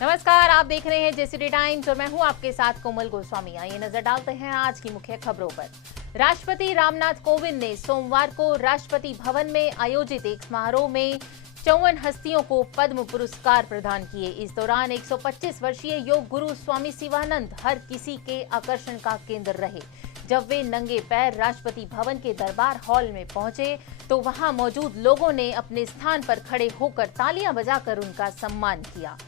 नमस्कार, आप देख रहे हैं जेसीडी टाइम्स और मैं हूं आपके साथ कोमल गोस्वामी। आइए नजर डालते हैं आज की मुख्य खबरों पर। राष्ट्रपति रामनाथ कोविंद ने सोमवार को राष्ट्रपति भवन में आयोजित एक समारोह में 54 हस्तियों को पद्म पुरस्कार प्रदान किए। इस दौरान 125 वर्षीय योग गुरु स्वामी शिवानंद हर किसी के आकर्षण का केंद्र रहे। जब वे नंगे पैर राष्ट्रपति भवन के दरबार हॉल में पहुंचे तो वहां मौजूद लोगों ने अपने स्थान पर खड़े होकर तालियां बजाकर उनका सम्मान किया।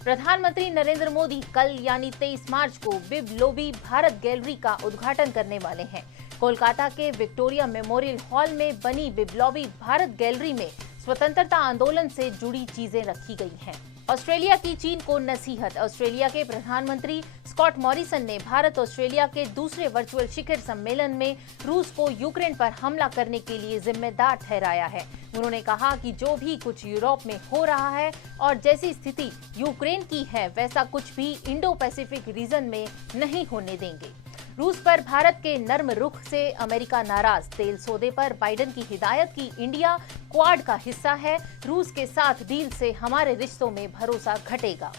प्रधानमंत्री नरेंद्र मोदी कल यानी 23 मार्च को बिब्लोबी भारत गैलरी का उद्घाटन करने वाले हैं। कोलकाता के विक्टोरिया मेमोरियल हॉल में बनी बिब्लोबी भारत गैलरी में स्वतंत्रता आंदोलन से जुड़ी चीजें रखी गई हैं। ऑस्ट्रेलिया की चीन को नसीहत। ऑस्ट्रेलिया के प्रधानमंत्री स्कॉट मॉरिसन ने भारत ऑस्ट्रेलिया के दूसरे वर्चुअल शिखर सम्मेलन में रूस को यूक्रेन पर हमला करने के लिए जिम्मेदार ठहराया है। उन्होंने कहा कि जो भी कुछ यूरोप में हो रहा है और जैसी स्थिति यूक्रेन की है वैसा कुछ भी इंडो पैसिफिक रीजन में नहीं होने देंगे। रूस पर भारत के नर्म रुख से अमेरिका नाराज। तेल सौदे पर बाइडेन की हिदायत की इंडिया क्वाड का हिस्सा है। रूस के साथ डील से हमारे रिश्तों में भरोसा घटेगा।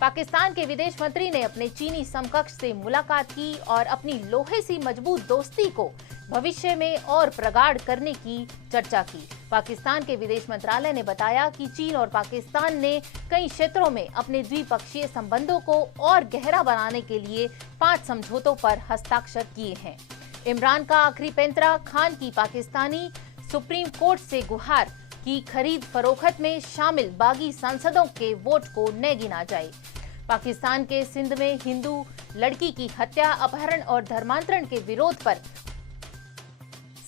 पाकिस्तान के विदेश मंत्री ने अपने चीनी समकक्ष से मुलाकात की और अपनी लोहे सी मजबूत दोस्ती को भविष्य में और प्रगाढ़ करने की चर्चा की। पाकिस्तान के विदेश मंत्रालय ने बताया कि चीन और पाकिस्तान ने कई क्षेत्रों में अपने द्विपक्षीय संबंधों को और गहरा बनाने के लिए 5 समझौतों पर हस्ताक्षर किए हैं। इमरान का आखिरी पैंतरा। खान की पाकिस्तानी सुप्रीम कोर्ट से गुहार की खरीद फरोख्त में शामिल बागी सांसदों के वोट को न गिना जाए। पाकिस्तान के सिंध में हिंदू लड़की की हत्या, अपहरण और धर्मांतरण के विरोध पर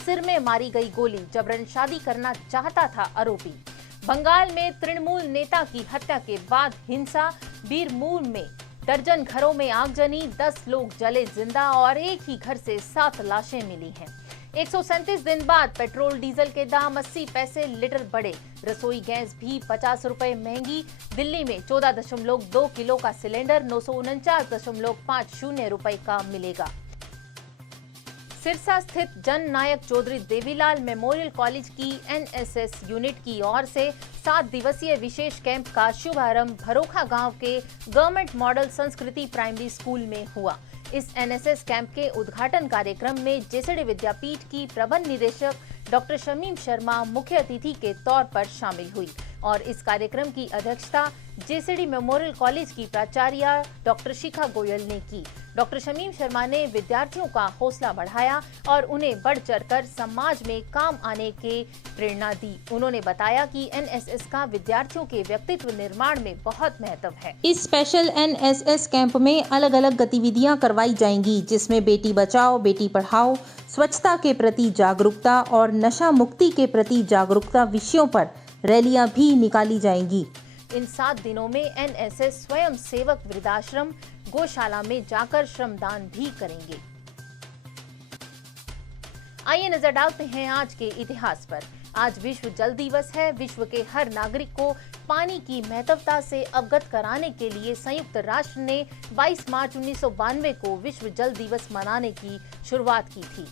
सिर में मारी गई गोली। जबरन शादी करना चाहता था आरोपी। बंगाल में तृणमूल नेता की हत्या के बाद हिंसा। बीरमूर में दर्जन घरों में आगजनी, 10 लोग जले जिंदा और एक ही घर से 7 लाशें मिली हैं। 137 दिन बाद पेट्रोल डीजल के दाम 80 पैसे लीटर बढ़े। रसोई गैस भी 50 रुपए महंगी। दिल्ली में 14.2 किलो का सिलेंडर 949.50 रुपए का मिलेगा। सिरसा स्थित जन नायक चौधरी देवीलाल मेमोरियल कॉलेज की एनएसएस यूनिट की ओर से 7 दिवसीय विशेष कैंप का शुभारंभ भरोखा गांव के गवर्नमेंट मॉडल संस्कृति प्राइमरी स्कूल में हुआ। इस एनएसएस कैंप के उद्घाटन कार्यक्रम में जेसीडी विद्यापीठ की प्रबंध निदेशक डॉक्टर शमीम शर्मा मुख्य अतिथि के तौर पर शामिल हुई और इस कार्यक्रम की अध्यक्षता जेसीडी मेमोरियल कॉलेज की प्राचार्य डॉक्टर शिखा गोयल ने की। डॉक्टर शमीम शर्मा ने विद्यार्थियों का हौसला बढ़ाया और उन्हें बढ़ चढ़कर समाज में काम आने के प्रेरणा दी। उन्होंने बताया कि एनएसएस का विद्यार्थियों के व्यक्तित्व निर्माण में बहुत महत्व है। इस स्पेशल एनएसएस कैंप में अलग अलग गतिविधियां करवाई जाएंगी, जिसमें बेटी बचाओ बेटी पढ़ाओ, स्वच्छता के प्रति जागरूकता और नशा मुक्ति के प्रति जागरूकता विषयों पर रैलियां भी निकाली जाएंगी। इन 7 दिनों में एनएसएस स्वयं सेवक वृद्धाश्रम गौशाला में जाकर श्रमदान भी करेंगे। आइए नजर डालते हैं आज के इतिहास पर। आज विश्व जल दिवस है। विश्व के हर नागरिक को पानी की महत्वता से अवगत कराने के लिए संयुक्त राष्ट्र ने 22 मार्च 1992 को विश्व जल दिवस मनाने की शुरुआत की थी।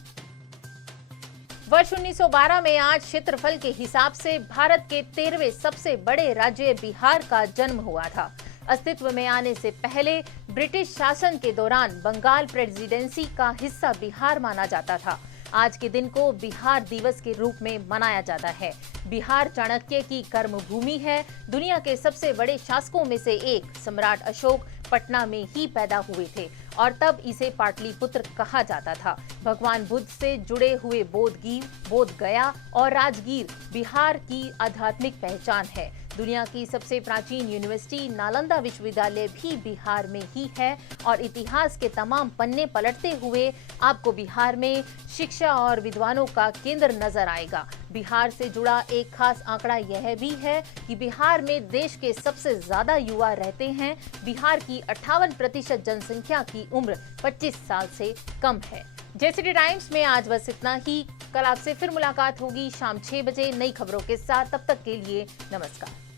वर्ष 1912 में आज क्षेत्रफल के हिसाब से भारत के 13वें सबसे बड़े राज्य बिहार का जन्म हुआ था। अस्तित्व में आने से पहले ब्रिटिश शासन के दौरान बंगाल प्रेसिडेंसी का हिस्सा बिहार माना जाता था। आज के दिन को बिहार दिवस के रूप में मनाया जाता है। बिहार चाणक्य की कर्मभूमि है। दुनिया के सबसे बड़े शासकों में से एक सम्राट अशोक पटना में ही पैदा हुए थे और तब इसे पाटलिपुत्र कहा जाता था। भगवान बुद्ध से जुड़े हुए बोध गया और राजगीर बिहार की आध्यात्मिक पहचान है। दुनिया की सबसे प्राचीन यूनिवर्सिटी नालंदा विश्वविद्यालय भी बिहार में ही है और इतिहास के तमाम पन्ने पलटते हुए आपको बिहार में शिक्षा और विद्वानों का केंद्र नजर आएगा। बिहार से जुड़ा एक खास आंकड़ा यह भी है कि बिहार में देश के सबसे ज्यादा युवा रहते हैं। बिहार की 58% जनसंख्या की उम्र 25 साल से कम है। जेसीडी टाइम्स में आज बस इतना ही। कल आपसे फिर मुलाकात होगी शाम 6 बजे नई खबरों के साथ। तब तक के लिए नमस्कार।